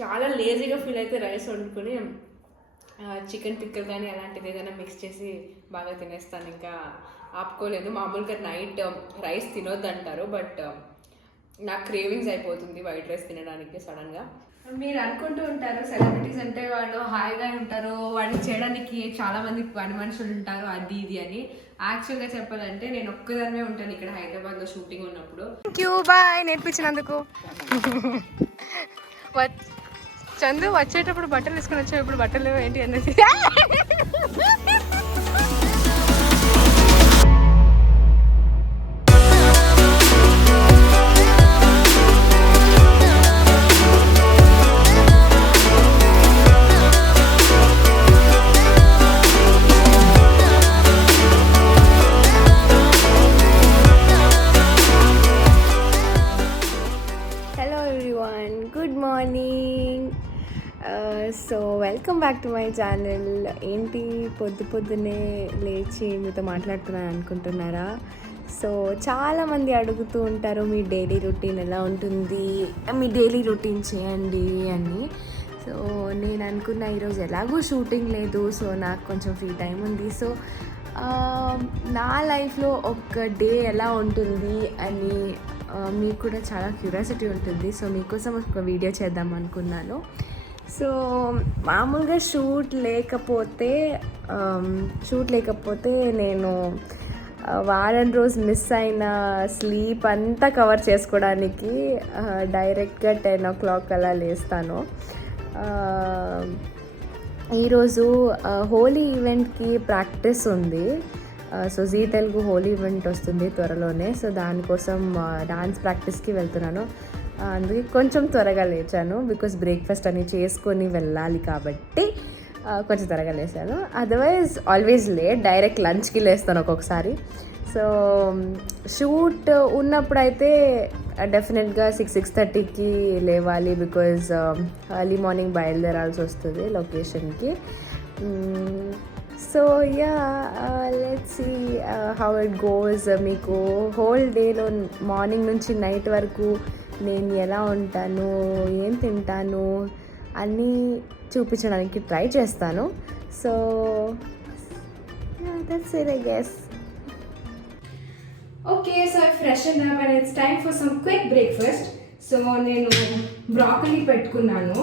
చాలా లేజీగా ఫీల్ అయితే రైస్ వండుకొని చికెన్ పిక్కలు కానీ అలాంటిది ఏదైనా మిక్స్ చేసి బాగా తినేస్తాను. ఇంకా ఆపుకోలేదు. మామూలుగా నైట్ రైస్ తినొద్దు అంటారు, బట్ నాకు క్రేవింగ్స్ అయిపోతుంది వైట్ రైస్ తినడానికి సడన్గా. మీరు అనుకుంటూ ఉంటారు సెలబ్రిటీస్ అంటే వాళ్ళు హాయిగా ఉంటారు, వాడిని చేయడానికి చాలా మంది పని మనుషులు ఉంటారు అది ఇది అని. యాక్చువల్గా చెప్పాలంటే నేను ఒక్కదాన్నే ఉంటాను ఇక్కడ హైదరాబాద్లో షూటింగ్ ఉన్నప్పుడు. థ్యాంక్ యూ, బాయ్ నేర్పించినందుకు. చందు వచ్చేటప్పుడు బట్టలు తీసుకొని వచ్చేటప్పుడు బట్టలు ఏంటి అనేసి so welcome back to my channel. ఏంటి పొద్దున్నే లేచి మీతో మాట్లాడుతున్నాను అనుకుంటున్నారా? సో చాలామంది అడుగుతూ ఉంటారు మీ డైలీ రొటీన్ ఎలా ఉంటుంది, మీ డైలీ రొటీన్ చేయండి అని. సో నేను అనుకున్న ఈరోజు ఎలాగో షూటింగ్ లేదు, సో నాకు కొంచెం ఫ్రీ టైం ఉంది. సో నా లైఫ్లో ఒక డే ఎలా ఉంటుంది అని మీకు కూడా చాలా క్యూరియాసిటీ ఉంటుంది. సో మీకోసం ఒక వీడియో చేద్దాం అనుకున్నాను. సో మామూలుగా షూట్ లేకపోతే నేను వారం రోజు మిస్ అయిన స్లీప్ అంతా కవర్ చేసుకోవడానికి డైరెక్ట్గా 10 o'clock అలా లేస్తాను. ఈరోజు హోలీ ఈవెంట్కి ప్రాక్టీస్ ఉంది. సో జీ తెలుగు హోలీ ఈవెంట్ వస్తుంది త్వరలోనే. సో దానికోసం డాన్స్ ప్రాక్టీస్కి వెళ్తున్నాను. అందుకే కొంచెం త్వరగా లేచాను, బికాస్ బ్రేక్ఫాస్ట్ అని చేసుకొని వెళ్ళాలి కాబట్టి కొంచెం త్వరగా లేచాను. అదర్వైజ్ ఆల్వేస్ లేట్, డైరెక్ట్ లంచ్కి లేస్తాను ఒక్కొక్కసారి. సో షూట్ ఉన్నప్పుడు అయితే డెఫినెట్గా 6:30కి లేవాలి, బికాజ్ ఎర్లీ మార్నింగ్ బయలుదేరాల్సి వస్తుంది లొకేషన్కి. So ya, let's see how it goes. మీకు హోల్ డేలో మార్నింగ్ నుంచి నైట్ వరకు నేను ఎలా ఉంటాను, ఏం తింటాను అన్నీ చూపించడానికి ట్రై చేస్తాను. So that's it I guess. Okay, so I freshen up and it's time for some quick breakfast. So నేను బ్రాకలీ పెట్టుకున్నాను.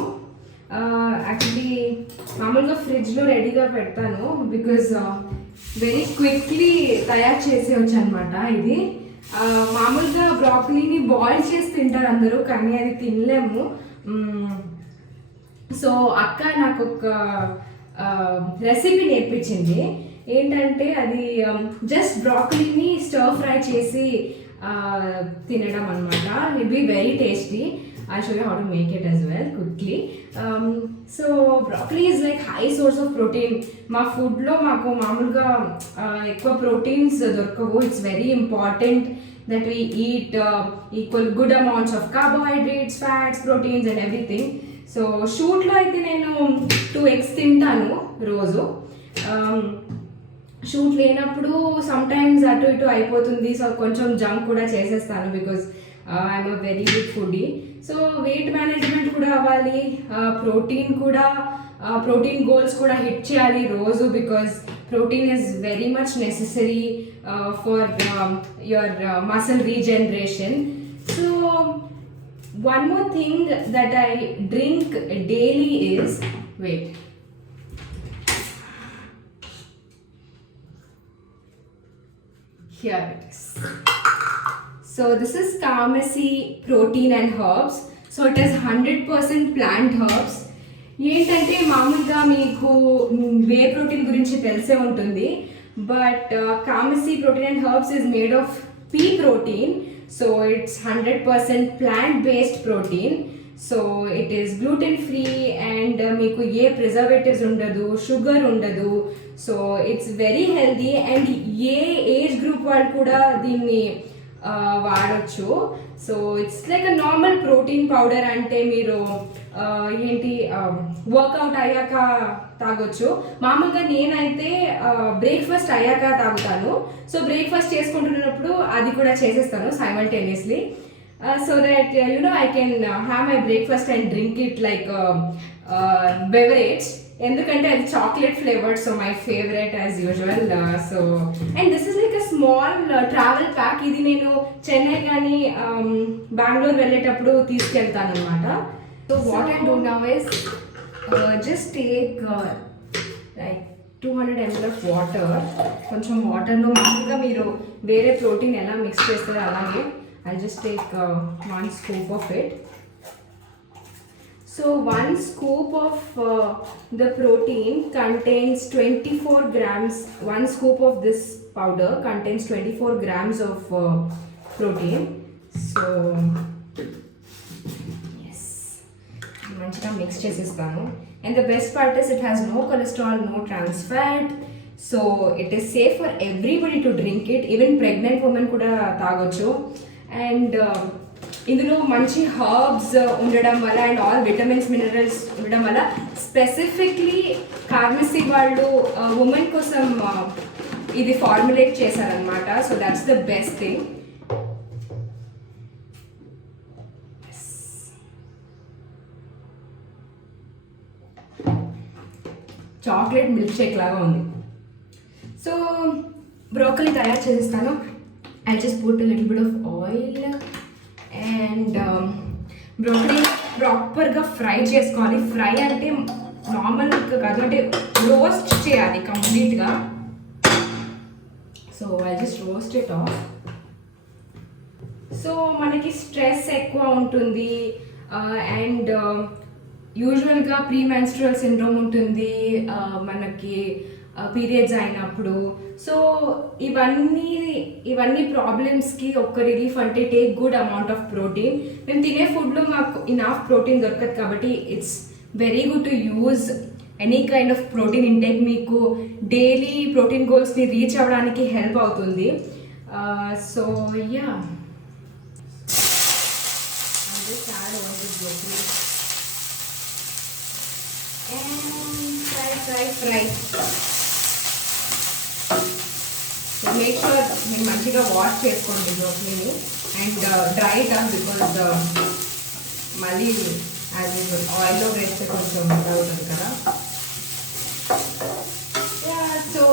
యాక్చువల్లీ మామూలుగా ఫ్రిడ్జ్లో రెడీగా పెడతాను, బికాజ్ వెరీ క్విక్లీ తయారు చేసేయచ్చు అనమాట. ఇది మామూలుగా బ్రాకలీని బాయిల్ చేసి తింటారు అందరూ, కానీ అది తినలేము. సో అక్క నాకు ఒక రెసిపీ నేర్పించింది. ఏంటంటే అది జస్ట్ బ్రాకలీని స్టర్ ఫ్రై చేసి తినడం అనమాట. It be very tasty. I'll show you how to make it as well quickly. So broccoli is like high source of protein. మా ఫుడ్లో మాకు మామూలుగా ఎక్కువ ప్రోటీన్స్ దొరకవు. It's very important that we eat equal good amounts of carbohydrates, fats, proteins and everything. So షూట్లో అయితే నేను 2 eggs తింటాను రోజు. షూట్ లేనప్పుడు సమ్టైమ్స్ అటు ఇటు అయిపోతుంది. సో కొంచెం జంక్ కూడా చేసేస్తాను, because I'm a very good foodie. So weight management కూడా అవ్వాలి, ప్రోటీన్ గోల్స్ కూడా హిట్ చేయాలి రోజు, because protein is very much necessary for your muscle regeneration. So one more thing that I drink daily is, wait, here it is. So this is Kamasi protein and herbs. So it is 100% plant herbs. ఏంటంటే మామూలుగా మీకు whey protein గురించి తెలిసే ఉంటుంది, but కామసి protein and herbs is made of pea protein. So it's 100% plant based protein. So it is gluten free and మీకు ఏ preservatives ఉండదు, షుగర్ ఉండదు. So it's very healthy and ఏ ఏజ్ గ్రూప్ వాళ్ళు కూడా దీన్ని వాడచ్చు. So it's like a normal protein powder. అంటే మీరు ఏంటి వర్కౌట్ అయ్యాక తాగొచ్చు. మామూలుగా నేనైతే బ్రేక్ఫాస్ట్ అయ్యాక తాగుతాను. సో బ్రేక్ఫాస్ట్ చేసుకుంటున్నప్పుడు అది కూడా చేసేస్తాను simultaneously. so that I can have my breakfast and drink it like beverage. ఎందుకంటే అది chocolate flavoured so my favourite as usual. So and this is like a small travel pack. ఇది నేను చెన్నై కానీ బెంగళూరు వెళ్ళేటప్పుడు తీసుకెళ్తాను అనమాట. So what I do now is just take like 200 ml of water. కొంచెం వాటర్లో మామూలుగా మీరు వేరే ప్రోటీన్ ఎలా మిక్స్ చేస్తారో అలాగే I'll just take 1 scoop of it. So 1 scoop of the protein contains 24 grams. 1 scoop of this powder contains 24 grams of protein. So yes, manchiga mix chesistanu. And the best part is it has no cholesterol, no trans fat. So it is safe for everybody to drink it. Even pregnant women kuda tagochu. And ఇందులో మంచి herbs ఉండడం వల్ల and all vitamins minerals ఉండడం వల్ల specifically pharmacy వాళ్ళు women కోసం ఇది formulate చేశారనమాట. So that's the best thing. Chocolate milk shake లాగా ఉంది. సో బ్రోకలీ తయారు చేస్తాను. I'll just put a little bit of oil and broccoli ప్రాపర్గా ఫ్రై చేసుకోవాలి. ఫ్రై అంటే నార్మల్గా కాదు, అంటే రోస్ట్ చేయాలి కంప్లీట్గా. So I just roast it of. So మనకి స్ట్రెస్ ఎక్కువ ఉంటుంది అండ్ యూజువల్గా ప్రీ మెన్స్ట్రువల్ సిండ్రోమ్ ఉంటుంది మనకి పీరియడ్స్ అయినప్పుడు. సో ఇవన్నీ ప్రాబ్లమ్స్కి ఒక రిలీఫ్ అంటే take good amount of protein. మేము తినే ఫుడ్లో మాకు ఇనఫ్ ప్రోటీన్ దొరకదు కాబట్టి it's very good to use any kind of protein intake. మీకు డైలీ ప్రోటీన్ గోల్స్ని రీచ్ అవ్వడానికి హెల్ప్ అవుతుంది. So yeah fry. Make sure మీరు మంచిగా వాష్ చేసుకోండి బ్రోకలీని and dry it up because మళ్ళీ అది ఆయిల్లో వేస్తే కొంచెం ఇది అవుతుంది కదా. So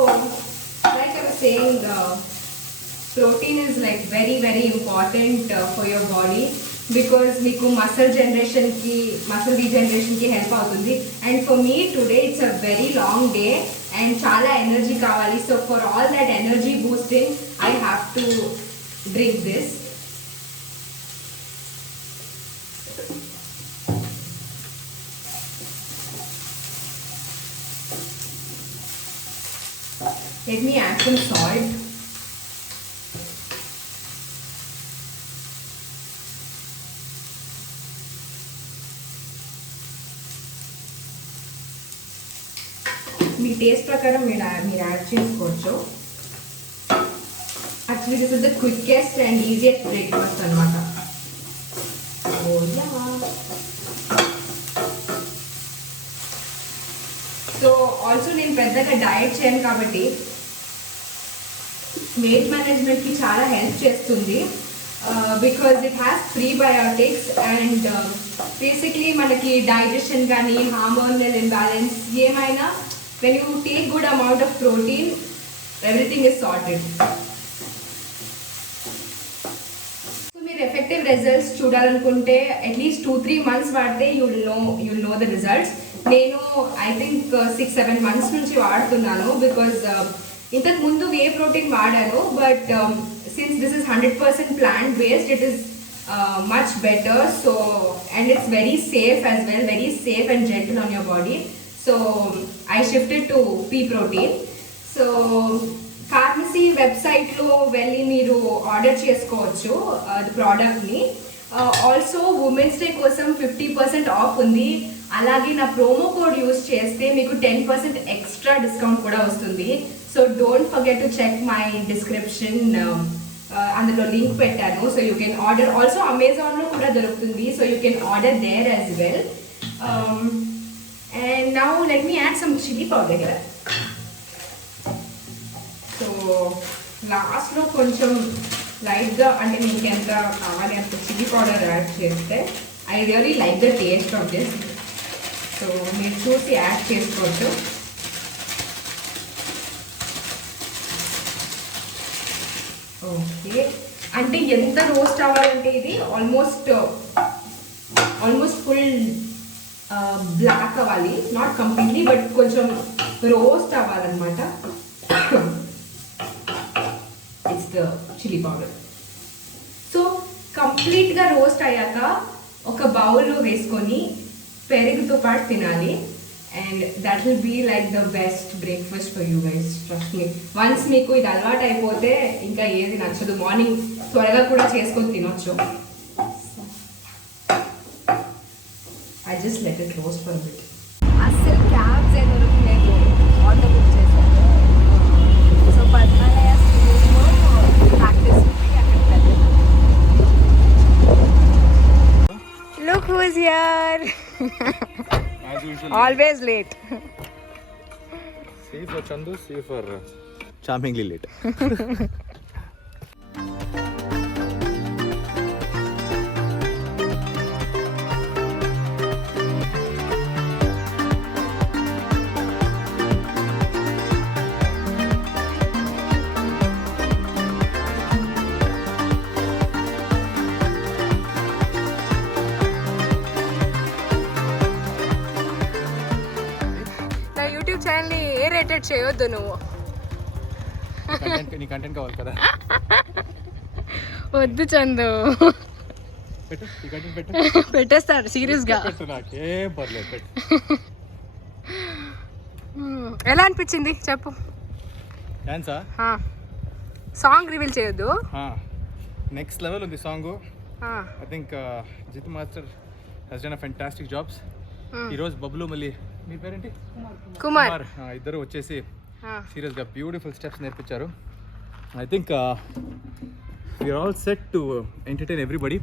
like I was saying protein is like very very important for your body because మీకు మసల్ రీజనరేషన్కి హెల్ప్ అవుతుంది. And for me today it's a very long day and చాలా ఎనర్జీ కావాలి. So for all that energy boosting I have to drink this. Let me add some salt. Me taste ప్రకారం మీరు add చేసుకోవచ్చు. Actually this is the quickest and easiest breakfast అనమాట. So also నేను పెద్దగా diet చేయను కాబట్టి wait మేనేజ్మెంట్కి చాలా హెల్ప్ చేస్తుంది because it has prebiotics and basically మనకి డైజెషన్ కానీ హార్మోనల్ ఇంబ్యాలెన్స్ ఏమైనా when you take good amount of protein everything is sorted. So meer effective results చూడాలనుకుంటే at least 2-3 months వాడితే you'll know the results. నేను I think 6-7 months నుంచి వాడుతున్నాను because ఇంతకు ముందు వే ప్రోటీన్ వాడాను but since this is 100% plant based it is much better. So and it's very safe as well, very safe and gentle on your body. So I shifted to pea protein. So pharmacy వెబ్సైట్లో వెళ్ళి మీరు order చేసుకోవచ్చు ప్రోడక్ట్ని. Also women's day కోసం 50% of ఉంది. అలాగే నా promo code use చేస్తే మీకు 10% ఎక్స్ట్రా డిస్కౌంట్ కూడా వస్తుంది. So don't forget to check my description, అందులో లింక్ పెట్టాను. So you can order. Also అమెజాన్లో కూడా దొరుకుతుంది. So you can order there as well. And now let me add some chili powder here. So last lo koncham లైట్గా అంటే మీకు ఎంత కావాలి అంత చిల్లీ పౌడర్ యాడ్ చేస్తే I really like the taste of this. So మీరు చూసి add చేసుకోవచ్చు. ఓకే, అంటే ఎంత రోస్ట్ అవ్వాలంటే ఇది ఆల్మోస్ట్ ఫుల్ బ్లాక్ అవ్వాలి, నాట్ కంప్లీట్లీ బట్ కొంచెం రోస్ట్ అవ్వాలన్నమాట. It's the chilli powder. So కంప్లీట్గా రోస్ట్ అయ్యాక ఒక బౌల్లో వేసుకొని పెరుగుతో పాటు తినాలి. And that will be like the best breakfast for you guys, trust me. Once మీకు ఇది అలవాటు అయిపోతే ఇంకా ఏది నచ్చదు. మార్నింగ్ త్వరగా కూడా చేసుకొని తినొచ్చు. I just let it roast for a bit. అసలు క్యాబ్స్ ఏ దొరకలేదు, ఆటో బుక్ చేశాను. సో పద్మాలయ స్కూల్లో ప్రాక్టీస్ అక్కడికి వెళ్ళాను. Look who's here. As usual. Always late. C for Chandu, C for charmingly late. నా యూట్యూబ్ ఛానల్ని ఏ రేటెడ్ చేయొద్దు నువ్వు. నీ కంటెంట్ కావాలి కదా, వద్దు చందు, పెట్టు ఈ కంటెంట్ పెట్టు. పెట్టేస్తాడు సీరియస్గా. పెట్టు, నాకేం పర్లేదు పెట్టు. ఎలా అనిపించింది చెప్పు. డాన్సా? సాంగ్ రివీల్ చేయొద్దు. నెక్స్ట్ లెవెల్ ఉంది song. I think Jith master he's done a fantastic jobs. ఈరోజు బబ్లు మళ్ళీ మీ పేరేంటి? కుమార్. ఇద్దరు వచ్చేసి సీరియస్గా బ్యూటిఫుల్ స్టెప్స్ నేర్పించారు. I think we're all set to entertain everybody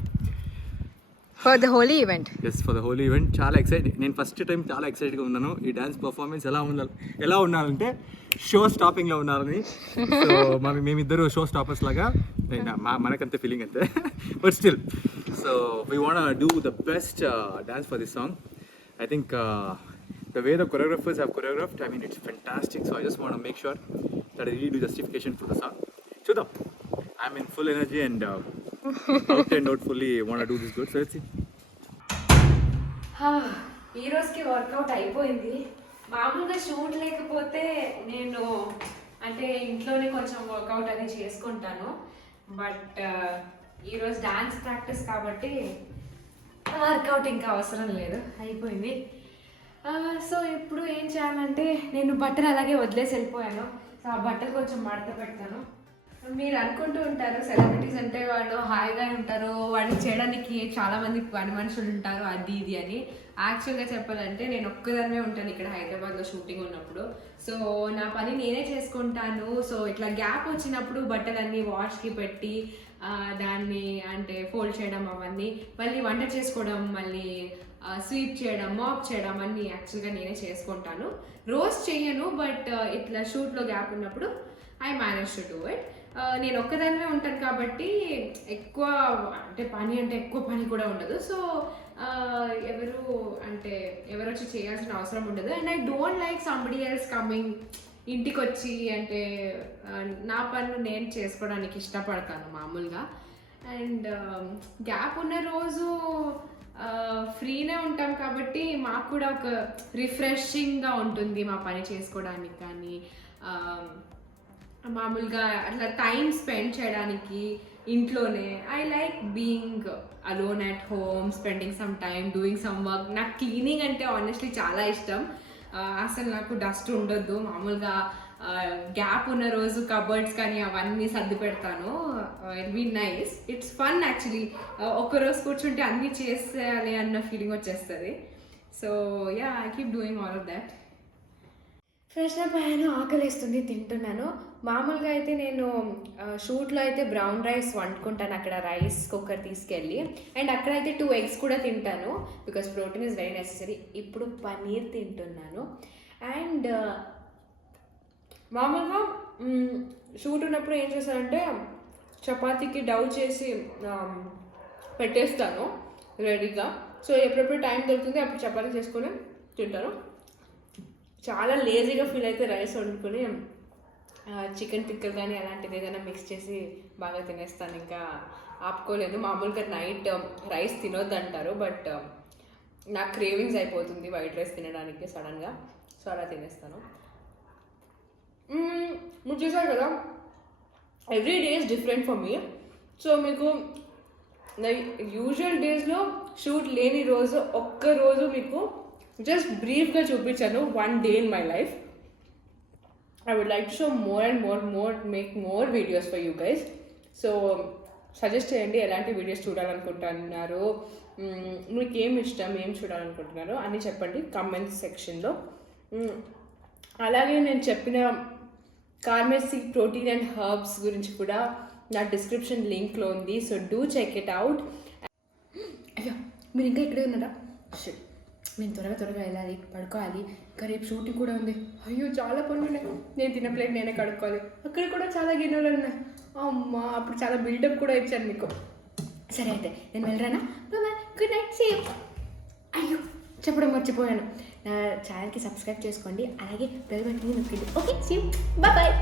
for the Holi event. Yes, for the Holi event. చాలా ఎక్సైట్, నేను ఫస్ట్ టైం చాలా ఎక్సైట్గా ఉన్నాను. ఈ డ్యాన్స్ పర్ఫార్మెన్స్ ఎలా ఉండాలంటే షో స్టాపింగ్లో ఉండాలని. సో మేమిద్దరు షో స్టాపర్స్ లాగా, మనకంతే ఫీలింగ్ అంతే. But still, so we want do the best dance for this song. I think the way the choreographers have choreographed, I mean, it's fantastic. So I just want to make sure that I really do justification for the song. Chudam, I'm in full energy and out and out fully want to do this good. So let's see. ఈ రోజుకి work out అయిపోయింది. మామూలుగా shoot లేకపోతే నేను అంటే ఇంట్లోనే కొంచెం work out అది చేసుకుంటాను. బట్ ఈరోజు డాన్స్ ప్రాక్టీస్ కాబట్టి వర్కౌట్ ఇంకా అవసరం లేదు, అయిపోయింది. సో ఇప్పుడు ఏం చేయాలంటే నేను బట్టలు అలాగే వదిలేసి వెళ్ళిపోయాను. సో ఆ బట్టలు కొంచెం మడత పెడతాను. మీరు అనుకుంటూ ఉంటారు సెలబ్రిటీస్ అంటే వాళ్ళు హాయిగా ఉంటారు, వాడిని చేయడానికి చాలామంది పని మనుషులు ఉంటారు అది ఇది అని. యాక్చువల్గా చెప్పాలంటే నేను ఒక్కదాన్నే ఉంటాను ఇక్కడ హైదరాబాద్లో షూటింగ్ ఉన్నప్పుడు. సో నా పని నేనే చేసుకుంటాను. సో ఇట్లా గ్యాప్ వచ్చినప్పుడు బట్టలన్నీ వాష్కి పెట్టి దాన్ని అంటే ఫోల్డ్ చేయడం అవన్నీ, మళ్ళీ వంట చేసుకోవడం, మళ్ళీ స్వీప్ చేయడం, మాప్ చేయడం అన్నీ యాక్చువల్గా నేనే చేసుకుంటాను. రోజు చెయ్యను, బట్ ఇట్లా షూట్లో గ్యాప్ ఉన్నప్పుడు I manage to do it. నేను ఒక్కదానినే ఉంటాను కాబట్టి ఎక్కువ అంటే ఎక్కువ పని కూడా ఉండదు. సో ఎవరు వచ్చి చేయాల్సిన అవసరం ఉండదు. And I don't like somebody else coming, ఇంటికి వచ్చి అంటే నా పనులు నేను చేసుకోవడానికి ఇష్టపడతాను మామూలుగా. అండ్ గ్యాప్ ఉన్న రోజు ఫ్రీనే ఉంటాం కాబట్టి మాకు కూడా ఒక రిఫ్రెషింగ్గా ఉంటుంది మా పని చేసుకోవడానికి. కానీ మామూలుగా అట్లా టైం స్పెండ్ చేయడానికి ఇంట్లోనే I like being alone at home, spending some time doing some work. నాకు క్లీనింగ్ అంటే ఆనెస్ట్లీ చాలా ఇష్టం. అసలు నాకు డస్ట్ ఉండొద్దు. మామూలుగా గ్యాప్ ఉన్న రోజు కబర్డ్స్ కానీ అవన్నీ సర్ది పెడతాను. It be nice, it's fun actually. ఒక్కరోజు కూర్చుంటే అన్నీ చేసేయాలి అన్న ఫీలింగ్ వచ్చేస్తుంది. So ya, I keep doing all of that. Fresh up అయ్యాను, ఆకలిస్తుంది, తింటున్నాను. మామూలుగా అయితే నేను షూట్లో అయితే బ్రౌన్ రైస్ వండుకుంటాను అక్కడ రైస్ కుక్కర్ తీసుకెళ్ళి. అండ్ అక్కడైతే 2 eggs కూడా తింటాను because protein is very necessary. ఇప్పుడు పనీర్ తింటున్నాను. అండ్ మామూలుగా షూట్ ఉన్నప్పుడు ఏం చేస్తానంటే చపాతీకి డౌ చేసి పెట్టేస్తాను రెడీగా. సో ఎప్పుడెప్పుడు టైం దొరుకుతుంది అప్పుడు చపాతీ చేసుకొని తింటాను. చాలా లేజీగా ఫీల్ అయితే రైస్ వండుకొని చికెన్ పిక్కలు కానీ అలాంటిది ఏదైనా మిక్స్ చేసి బాగా తినేస్తాను. ఇంకా ఆపుకోలేదు. మామూలుగా నైట్ రైస్ తినొద్దు అంటారు, బట్ నాకు క్రేవింగ్స్ అయిపోతుంది వైట్ రైస్ తినడానికి సడన్గా. సో అలా తినేస్తాను. మీరు చూసారు కదా, every day is different for me. So మీకు యూజువల్ డేస్లో షూట్ లేని రోజు ఒక్క రోజు మీకు జస్ట్ బ్రీఫ్గా చూపించాను, 1 day in my life. I would like to show more and more, make more videos for you guys. So suggest చేయండి ఎలాంటి వీడియోస్ చూడాలనుకుంటున్నారు, మీకు ఏం ఇష్టం, ఏం చూడాలనుకుంటున్నారు అని చెప్పండి కామెంట్ సెక్షన్లో. అలాగే నేను చెప్పిన కార్మెసీ ప్రోటీన్ అండ్ హర్బ్స్ గురించి కూడా నా డిస్క్రిప్షన్ లింక్లో ఉంది. So do check it out. అయ్యో మీరు ఇంకా ఇక్కడే ఉన్నారా? షిట్, నేను త్వరగా వెళ్ళాలి, పడుకోవాలి. ఇంకా రేపు షూటింగ్ కూడా ఉంది. అయ్యో చాలా పనులు ఉన్నాయి. నేను తిన్న ప్లేట్ నేనే కడుక్కోవాలి. అక్కడ కూడా చాలా గిన్నెలు ఉన్నాయి. అమ్మా, అప్పుడు చాలా బిల్డప్ కూడా ఇచ్చాను మీకు. సరే అయితే నేను వెళ్ళరానా? Bye, good night, see you. అయ్యో చెప్పడం మర్చిపోయాను, నా ఛానల్కి సబ్స్క్రైబ్ చేసుకోండి, అలాగే బెల్ బటన్ నొక్కండి. Okay, see you, bye.